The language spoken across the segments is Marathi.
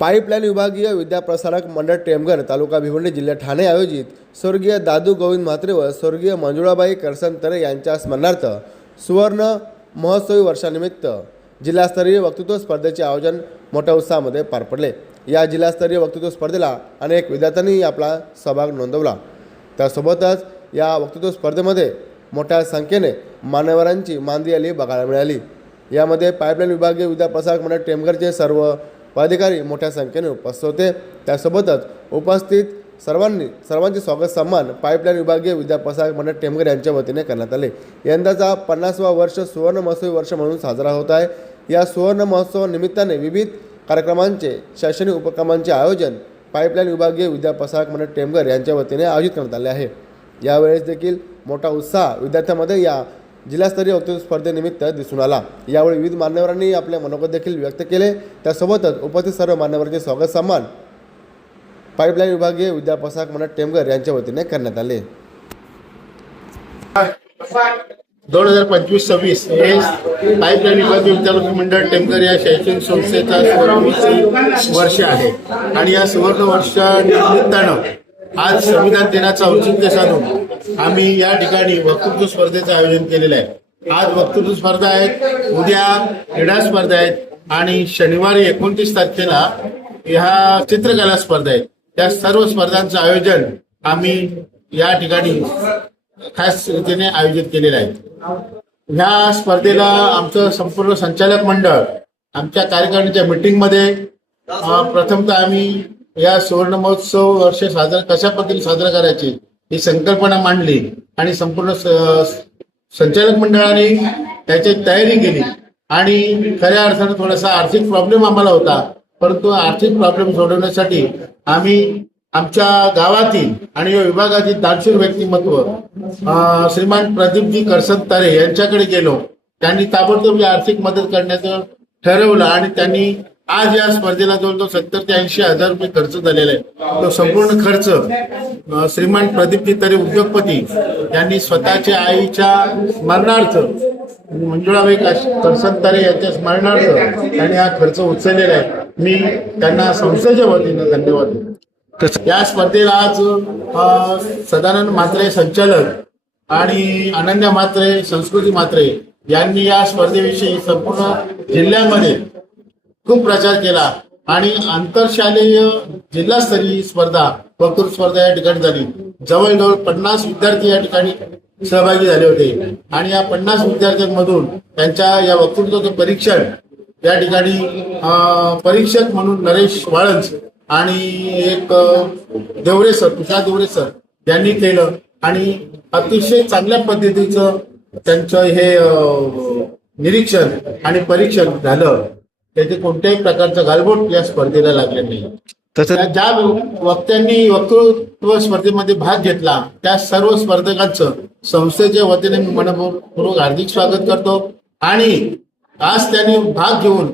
पाईपलाईन विभागीय विद्याप्रसारक मंडळ टेमघर तालुका भिवंडी जिल्हा ठाणे आयोजित स्वर्गीय दादू गोविंद म्हात्रे व स्वर्गीय मंजुळाबाई करसनतरे यांच्या स्मरणार्थ सुवर्ण महोत्सवी वर्षानिमित्त जिल्हास्तरीय वक्तृत्व स्पर्धेचे आयोजन मोठ्या उत्साहामध्ये पार पडले. या जिल्हास्तरीय वक्तृत्व स्पर्धेला अनेक विद्यार्थ्यांनी आपला सहभाग नोंदवला. त्यासोबतच या वक्तृत्व स्पर्धेमध्ये मोठ्या संख्येने मान्यवरांची मांदी आली बघायला मिळाली. यामध्ये पाईपलाईन विभागीय विद्याप्रसारक मंडळ टेमघरचे सर्व पदाधिकारी मोठ्या संख्येने उपस्थित होते. त्यासोबतच उपस्थित सर्वांनी सर्वांचे स्वागत सन्मान पाईपलाईन विभागीय विद्याप्रसाद मंडळ टेमगर यांच्या वतीने करण्यात आले. यंदाचा पन्नासवा वर्ष सुवर्ण महोत्सवी वर्ष म्हणून साजरा होत आहे. या सुवर्ण महोत्सव निमित्ताने विविध कार्यक्रमांचे शैक्षणिक उपक्रमांचे आयोजन पाईपलाईन विभागीय विद्याप्रसारक मंडळ टेमगर यांच्या वतीने आयोजित करण्यात आले आहे. यावेळेस देखील मोठा उत्साह विद्यार्थ्यांमध्ये या जिल्हास्तरीय वक्तृत्व स्पर्धेनिमित्त दिसून आला. यावेळी विविध मान्यवरांनी आपले मनोगत देखील व्यक्त केले. त्यासोबतच उपस्थित सर्व मान्यवरांचे स्वागत सन्मान पाईपलाईन विभागीय विद्यापसाक मनोज टेमगर यांच्या वतीने करण्यात आले. दोन हजार पंचवीस सव्वीस हे पाईपलाईन विभागीय विद्यालय मंडळ टेमकर या शैक्षणिक संस्थेचा सुवर्ण वर्ष आहे. आणि या सुवर्ण वर्षा निमित्तानं आज संविधान दिनाचं औचित्य साधून आम्ही या ठिकाणी वक्तृत्व स्पर्धेचं आयोजन केलेलं आहे. आज वक्तृत्व स्पर्धा आहेत उद्या क्रीडा स्पर्धा आहेत आणि शनिवारी एकोणतीस तारखेला ह्या चित्रकला स्पर्धा आहेत. या सर्व स्पर्धांचं आयोजन आम्ही या ठिकाणी खास रीतीने आयोजित केलेलं आहे. ह्या स्पर्धेला आमचं संपूर्ण संचालक मंडळ आमच्या कार्यकारिणीच्या मीटिंगमध्ये प्रथमतः आम्ही या सुवर्ण महोत्सव वर्ष साजरा कशा पद्धतीने साजरा करायची ही संकल्पना मांडली आणि संपूर्ण संचालक मंडळाने त्याची तयारी केली. आणि खऱ्या अर्थानं थोडासा आर्थिक प्रॉब्लेम आम्हाला होता. परंतु आर्थिक प्रॉब्लेम सोडवण्यासाठी आम्ही आमच्या गावातील आणि या विभागातील दानशूर व्यक्तिमत्व श्रीमान प्रदीपजी करसत तारे यांच्याकडे गेलो. त्यांनी ताबडतोब आर्थिक मदत करण्याचं ठरवलं आणि त्यांनी आज या स्पर्धेला जवळजवळ सत्तर ते ऐंशी हजार रुपये खर्च झालेला आहे. तो संपूर्ण खर्च श्रीमान प्रदीप तितारे उद्योगपती यांनी स्वतःच्या आईच्या स्मरणार्थ मंजुळाबाई करसत तारे यांच्या स्मरणार्थ त्यांनी हा खर्च उचललेला आहे. मी त्यांना संस्थेच्या वतीनं धन्यवाद देतो. या स्पर्धेला आज सदानंद म्हात्रे संचालक आणि अनन्या म्हात्रे संस्कृती म्हात्रे यांनी या स्पर्धेविषयी संपूर्ण जिल्ह्यामध्ये खूप प्रचार केला. आणि आंतरशालेय जिल्हास्तरीय स्पर्धा वक्तृत्व स्पर्धा या ठिकाणी झाली. जवळजवळ पन्नास विद्यार्थी या ठिकाणी सहभागी झाले होते. आणि या पन्नास विद्यार्थ्यांमधून त्यांच्या या वक्तृत्वाचं परीक्षण या ठिकाणी अं, परीक्षक म्हणून नरेश वाळंज आणि एक देवरे सर तुषार देवरे सर यांनी केलं. आणि अतिशय चांगल्या पद्धतीचं त्यांचं हे निरीक्षण आणि परीक्षण झालं. त्याचे कोणत्याही प्रकारचं गालबोट या स्पर्धेला लागले नाही. ज्या वक्त्यांनी वक्तृत्व स्पर्धेमध्ये भाग घेतला त्या सर्व स्पर्धकांचं संस्थेच्या वतीने मी मनपूर्वक हार्दिक स्वागत करतो. आणि आज त्यांनी भाग घेऊन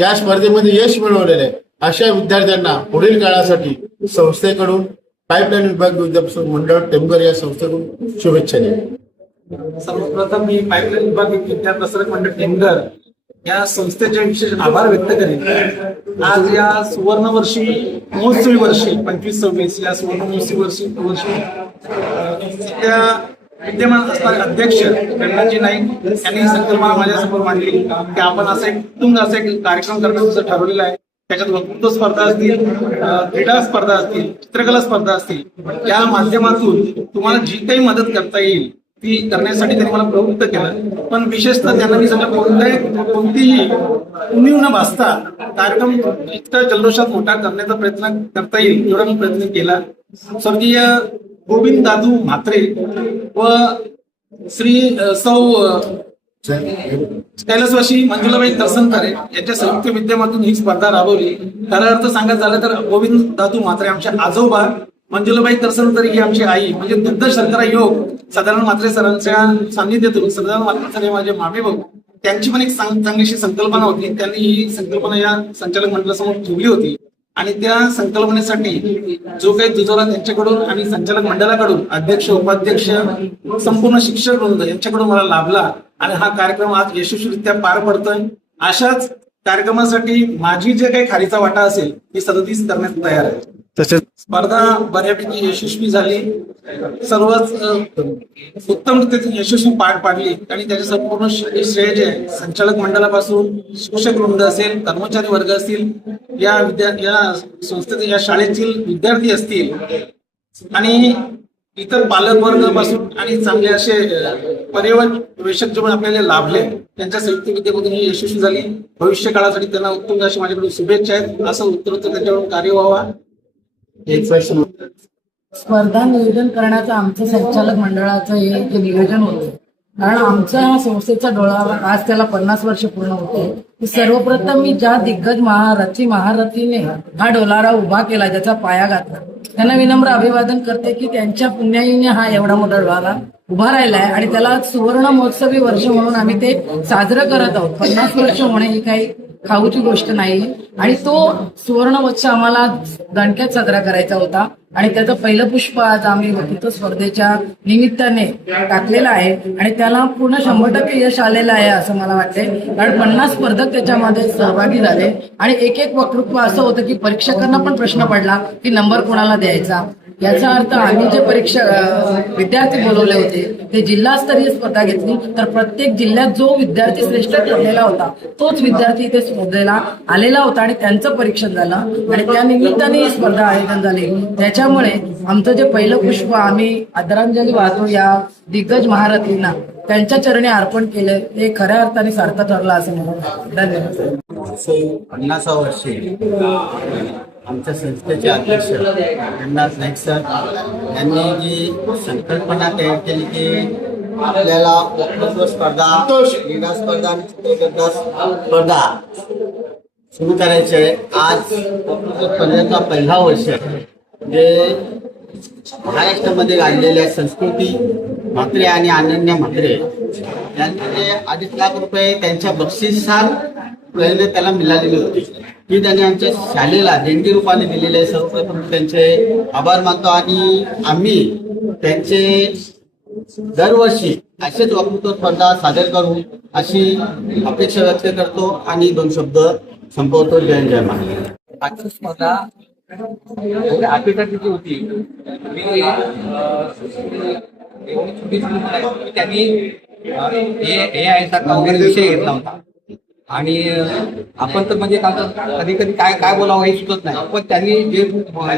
या स्पर्धेमध्ये यश मिळवलेलं आहे. अशा विद्यार्थ्यांना पुढील काळासाठी संस्थेकडून पाईपलाईन विभाग विद्यापीठ मंडळ टेमगर या संस्थेकडून शुभेच्छा देतो. सर्वप्रथम मी पाईपलाईन विभाग विद्या प्रसारक मंडळ टेमघर या संस्थेचे विशेष आभार व्यक्त करेन. आज या सुवर्ण वर्षी महोत्सवी वर्षी पंचवीस सव्वीस या सुवर्ण महोत्सवी वर्षी वर्षी त्या विद्यमान असणारे अध्यक्ष गणनाजी नाईक यांनी संकल्पना माझ्यासमोर मांडली. की आपण असं एक उत्तुंग असा एक कार्यक्रम करण्याचं ठरवलेलं आहे. त्याच्यात वक्तृत्व स्पर्धा असतील क्रीडा स्पर्धा असतील चित्रकला स्पर्धा असतील. या माध्यमातून तुम्हाला जी काही मदत करता येईल ती करण्यासाठी त्यांनी मला प्रवृत्त केलं. पण विशेषतः त्यांना मी सगळं कोणत्याही कोणतीही उणीव न भासता कार्यक्रम इतका जल्लोषात मोठा करण्याचा प्रयत्न करता येईल एवढा मी प्रयत्न केला. स्वर्गीय गोविंद दादू म्हात्रे व श्री सौ कैलासवाशी मंजुलाबाई तरसनकरे यांच्या संयुक्त विद्यमातून ही स्पर्धा राबवली. खरा अर्थ सांगायचं झालं तर गोविंद दादू म्हात्रे आमच्या आजोबा मंजुलाबाई तरसनकरे ही आमची आई म्हणजे दुग्ध शर्करा योग साधारण मात्रे सरांच्या सान्निध्यातून साधारण मात्र सर हे माझे मामे भाऊ त्यांची पण एक चांगलीशी संकल्पना होती. त्यांनी ही संकल्पना या संचालक मंडळासमोर ठेवली होती. आणि त्या संकल्पनेसाठी जो काही दुजोरा त्यांच्याकडून आणि संचालक मंडळाकडून अध्यक्ष उपाध्यक्ष संपूर्ण शिक्षक वृंद यांच्याकडून मला लाभला आणि हा कार्यक्रम आज यशस्वीरित्या पार पडतोय. अशाच कार्यक्रमासाठी माझी जे काही खालीचा वाटा असेल ती सदतीस करण्यात तयार आहे. तसेच स्पर्धा बऱ्यापैकी यशस्वी झाली. सर्वच उत्तम रीतीने यशस्वी पार पाडली आणि त्याचे संपूर्ण श्रेय जे आहे संचालक मंडळापासून शिक्षक वृंद असेल कर्मचारी वर्ग असतील या विद्या या संस्थेतील या शाळेतील विद्यार्थी असतील आणि इतर पालक वर्गापासून आणि चांगले असे पर्यावरण पर्यवेक्षक जे आपल्याला लाभले त्यांच्या संयुक्त विद्यामधून ही यशस्वी झाली. भविष्य काळासाठी त्यांना उत्तम अशी माझ्याकडून शुभेच्छा आहेत. असं उत्तरोत्तर त्यांच्याकडून कार्य व्हावा. एक प्रश्न. स्पर्धा नियोजन करण्याचं आमचं संचालक मंडळाचं हे जे नियोजन होतं. कारण आमच्या ह्या संस्थेचा डोळा आज त्याला पन्नास वर्ष पूर्ण होते. की सर्वप्रथम मी ज्या दिग्गज महारथी महारथीने हा डोलारा उभा केला ज्याचा पाया घातला त्यांना विनम्र अभिवादन करते की त्यांच्या पुण्याईने हा एवढा मोठा डोळारा उभा राहिलाय आणि त्याला सुवर्ण महोत्सवी वर्ष म्हणून आम्ही ते साजरं करत आहोत. पन्नास वर्ष होणे ही काही खाऊची गोष्ट नाही. आणि तो सुवर्ण वर्ष आम्हाला दणक्यात साजरा करायचा होता. आणि त्याचं पहिलं पुष्प आज आम्ही वक्तृत्व स्पर्धेच्या निमित्ताने टाकलेलं आहे. आणि त्याला पूर्ण शंभर टक्के यश आलेलं आहे असं मला वाटते कारण पन्नास स्पर्धक त्याच्यामध्ये सहभागी झाले. आणि एक एक वक्तृत्व असं होतं की परीक्षकांना पण प्रश्न पडला की नंबर कोणाला द्यायचा? याचा अर्थ आम्ही जे परीक्षा विद्यार्थी बोलवले होते ते जिल्हास्तरीय स्पर्धा घेतली. तर प्रत्येक जिल्ह्यात जो विद्यार्थी श्रेष्ठ ठरलेला होता तोच विद्यार्थी इथे स्पर्धेला आलेला होता आणि त्यांचं परीक्षण झालं. आणि त्या निमित्ताने ही स्पर्धा आयोजन झाली. त्याच्यामुळे आमचं जे पहिलं पुष्प आम्ही आदरांजली वाहतो या दिग्गज महारथींना त्यांच्या चरणी अर्पण केले. ते खऱ्या अर्थाने सार्थ ठरलं असं म्हणून धन्यवाद. पन्नासा वर्षे. आमच्या संस्थेचे अध्यक्ष रंगनाथ नाईक सर यांनी जी संकल्पना तयार केली की आपल्याला वक्तृत्व स्पर्धा क्रीडा स्पर्धा आणि स्पर्धा सुरू करायची आहे. आज वक्तृत्व स्पर्धेचा पहिला वर्ष जे महाराष्ट्रामध्ये गाजलेल्या संस्कृती म्हात्रे आणि अनन्या म्हात्रे यांचे अडीच लाख रुपये त्यांच्या बक्षिसात पहिले त्याला मिळालेली होती. ती त्यांनी आमच्या शाळेला देणगी रूपाने दिलेले आहे. सर्वप्रथम त्यांचे आभार मानतो आणि आम्ही त्यांचे दरवर्षी असेच वक्तृत्व स्पर्धा सादर करू अशी अपेक्षा व्यक्त करतो आणि दोन शब्द संपवतो. जय जय महाराज आजची स्पर्धा होती. मी छोटी त्यांनी हे आहे विषय घेतला होता. आणि आपण तर म्हणजे कधी कधी काय काय बोलावं हे सुचत नाही. पण त्यांनी जे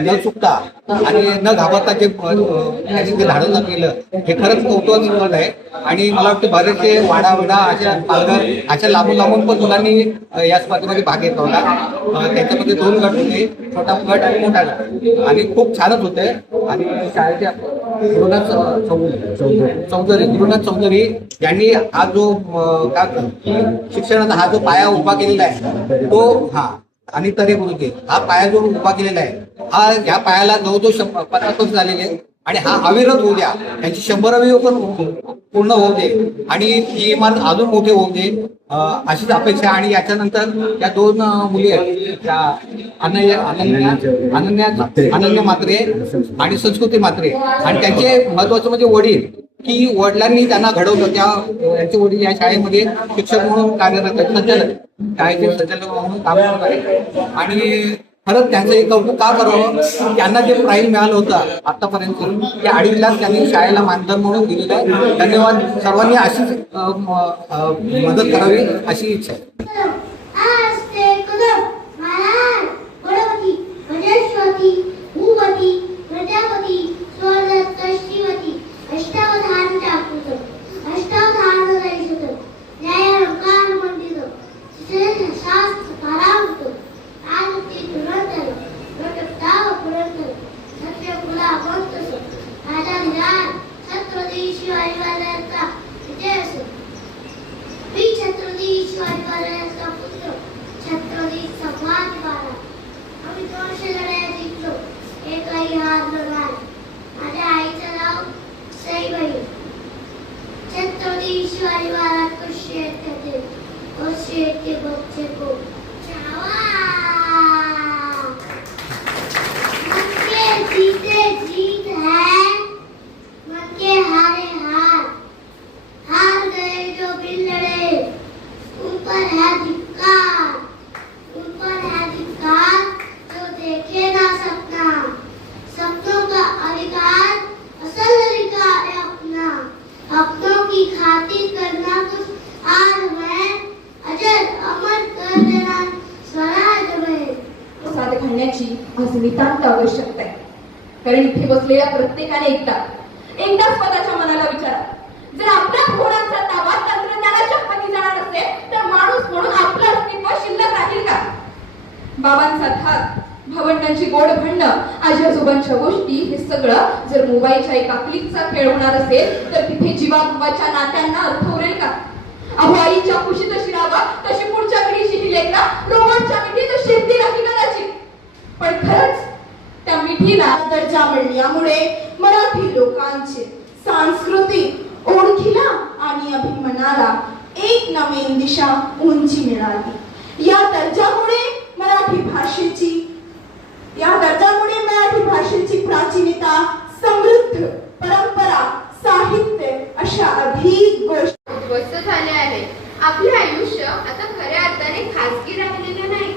न चुकता आणि न घाबरता जे अं, धाडस केलं हे खरंच कौतुक आहे. आणि मला वाटतं बरेचसे वाडा वडा अशा पालघर अशा लांबून लांबून पण मुलांनी या स्पर्धेमध्ये भाग घेतला होता. त्याच्यामध्ये दोन गट होते छोटा गट आणि मोठा गट. आणि खूप छानच होते. आणि शाळेच्या गुरुनाथ चौधरी गुरुनाथ चौधरी यांनी हा जो काय शिक्षणाचा हा जो पाया उभा केलेला आहे तो हा आणि तरी गुरुजी हा पाया जो उभा केलेला आहे हा या पायाला जवळजवळ शंभर पन्नास वर्ष झालेले आहेत. आणि हा अविरत होऊ द्या. त्यांची शंभरावी पण पूर्ण होऊ दे. आणि ही इमान अजून मोठे होऊ दे. अशीच अपेक्षा आणि याच्यानंतर या दोन मुली आहेत. त्या अनन्या अनन्या अनन्या अनन्या मात्रे आणि संस्कृती मात्रे आणि त्यांचे महत्त्वाचे म्हणजे वडील. की वडिलांनी त्यांना घडवलं. त्या यांचे वडील या शाळेमध्ये शिक्षक म्हणून कार्यरत आहेत. संचालक शाळेचे संचालक म्हणून काम करत आहेत. आणि खरंच त्यांचं एक कौतुक का करावं? त्यांना जे प्राईज मिळालं होतं आतापर्यंत ते अडीच लाख त्यांनी शाळेला मानधन म्हणून दिलेलं आहे. धन्यवाद. सर्वांनी अशीच मदत करावी अशी इच्छा आहे. प्रजापती दोनशे लढाया जिंकलो एकही आईचं नाव सईबाई. छत्रपती शिवाजी महाराज को शेर कहते और शेर के बच्चे को अर्थात भावंडांची गोड भांडणं आजी आजोबांच्या गोष्टी हे सगळं जर मोबाईलच्या एका क्लिकचा खेळ होणार असेल तर तिथे जीवाभावाच्या नात्यांना अर्थ उरेल का? अहो आईच्या खुशी तशी राहावा तशी पुढच्या पिढीची शिकले ना रोमांच्या मिठी तर शेती नाही कदाचित पण खरंच त्या मिठीला दर्जा मिळण्यामुळे मराठी लोकांचे सांस्कृतिक ओळखीला आणि अभिमानाला एक नवीन दिशा उंची मिळाली. या दर्जामुळे मराठी भाषेची या दर्जामुळे मराठी भाषेची प्राचीनता समृद्ध परंपरा साहित्य अशा अधिक गोष्टी उद्ध्वस्त झाले आहे. आपले आयुष्य आता खऱ्या अर्थाने खासगी राहिलेले नाही.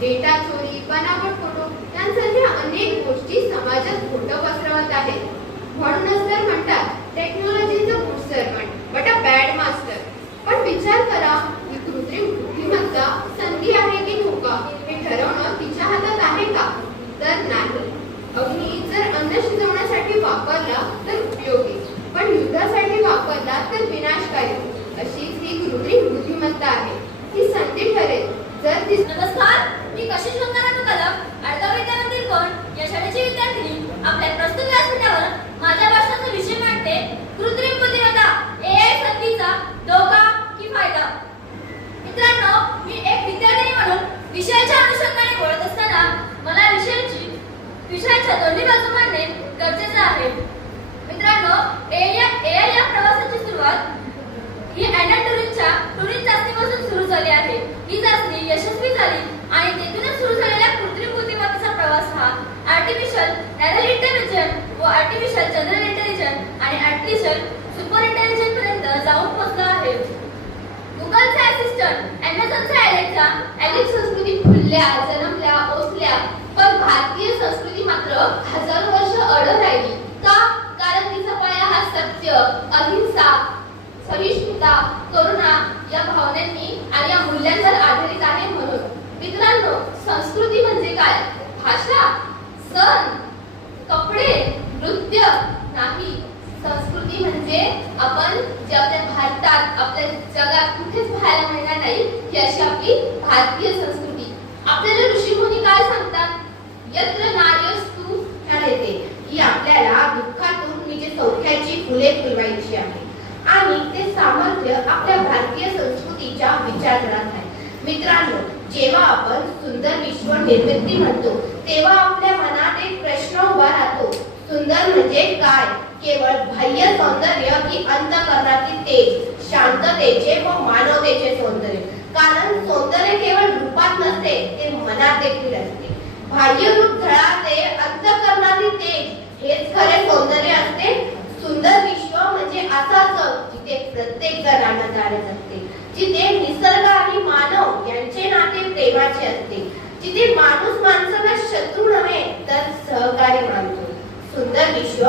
डेटा चोरी बनावट फोटो यांसारख्या अनेक गोष्टी समाजात खोटं पसरवत आहेत. म्हणूनच तर म्हणतात टेक्नॉलॉजीचं good servant but a bad master पण विचार करा ही कृत्रिम बुद्धिमत्ता संधी आहे की धोका हे ठरवणं तिच्या हातात आहे का तर नाही अग्नी जर अन्न शिजवण्यासाठी वापरला तर उपयोगी पण युद्धासाठी वापरला तर विनाशकारी. अशीच ही कृत्रिम बुद्धिमत्ता आहे. ही संधी ठरेल. जर ती नमस्कार मी कशी शंकराचा कलम आडगाव विद्यामंदिर कोण? या शाळेची विद्यार्थिनी आपल्या प्रस्तुत व्यासपीठावर माझ्या भाषणाचा विषय मांडते. कृत्रिम बुद्धिमत्ता एआय संधीचा धोका की फायदा? मित्रांनो मी एक विद्यार्थिनी म्हणून विषयाच्या अनुषंगाने बोलत असताना मला विषयाची विषयाच्या दोन्ही बाजू मांडणे गरजेचे आहे. मित्रांनो एआय एआय या प्रवासाची सुरुवात ही अॅना टुरिंगच्या टुरिंग चाचणीपासून सुरू झाली आहे. ही चाचणी यशस्वी झाली आणि तेथूनच सुरू झालेल्या कृत्रिम बुद्धिमत्तेचा प्रवास हा आर्टिफिशियल नॅरल इंटेलिजन्स व आर्टिफिशियल जनरल इंटेलिजन्स आणि आर्टिफिशियल सुपर इंटेलिजन्स पर्यंत जाऊन पोहोचला आहे. गुगलचा असिस्टंट अमेझॉनचा अलेक्सा अनेक संस्कृती फुलल्या जन्मल्या ओसल्या पण भारतीय संस्कृती मात्र हजारो वर्ष अड राहिली का कारण तिचा पाया हा सत्य अहिंसा सहिष्णुता करुणा या भावनांनी आणि या मूल्यांवर आधारित आहे म्हणून. मित्रांनो संस्कृती म्हणजे काय? भाषा सण कपडे नृत्य नाही. संस्कृती म्हणजे आपण जे आपल्या भारतात आपल्या जगात कुठेच पाहायला मिळणार नाही ही अशी आपली भारतीय संस्कृती. आपल्याला ऋषीमुनी काय सांगतात? यत्र नार्यस्तु येते ही आपल्याला दुःखातून म्हणजे सौख्याची फुले फुलवायची आहे आणि ते सामर्थ्य आपल्या भारतीय संस्कृतीच्या विचारणात आहे. मित्रांनो जेव्हा आपण सुंदर विश्व निर्मिती म्हणतो तेव्हा आपल्या मनात एक प्रश्न उभा राहतो. सुंदर म्हणजे काय? केवळ बाह्य सौंदर्य की अंतकरणातील तेज शांततेचे व मानवतेचे सौंदर्य. कारण सौंदर्य केवळ रूपात नसते ते मनात देखील असते. बाह्य रूप धळाते अंतकरणातील तेज हेच खरे सौंदर्य असते. सुंदर विश्व म्हणजे असा जिथे प्रत्येक जणांना आनंदाने असते. जिथे निसर्ग आणि मानव यांचे नाते प्रेमाचे असते. जिथे माणूस माणसाला शत्रू नव्हे तर सहकारी मानतो. सुंदर विश्व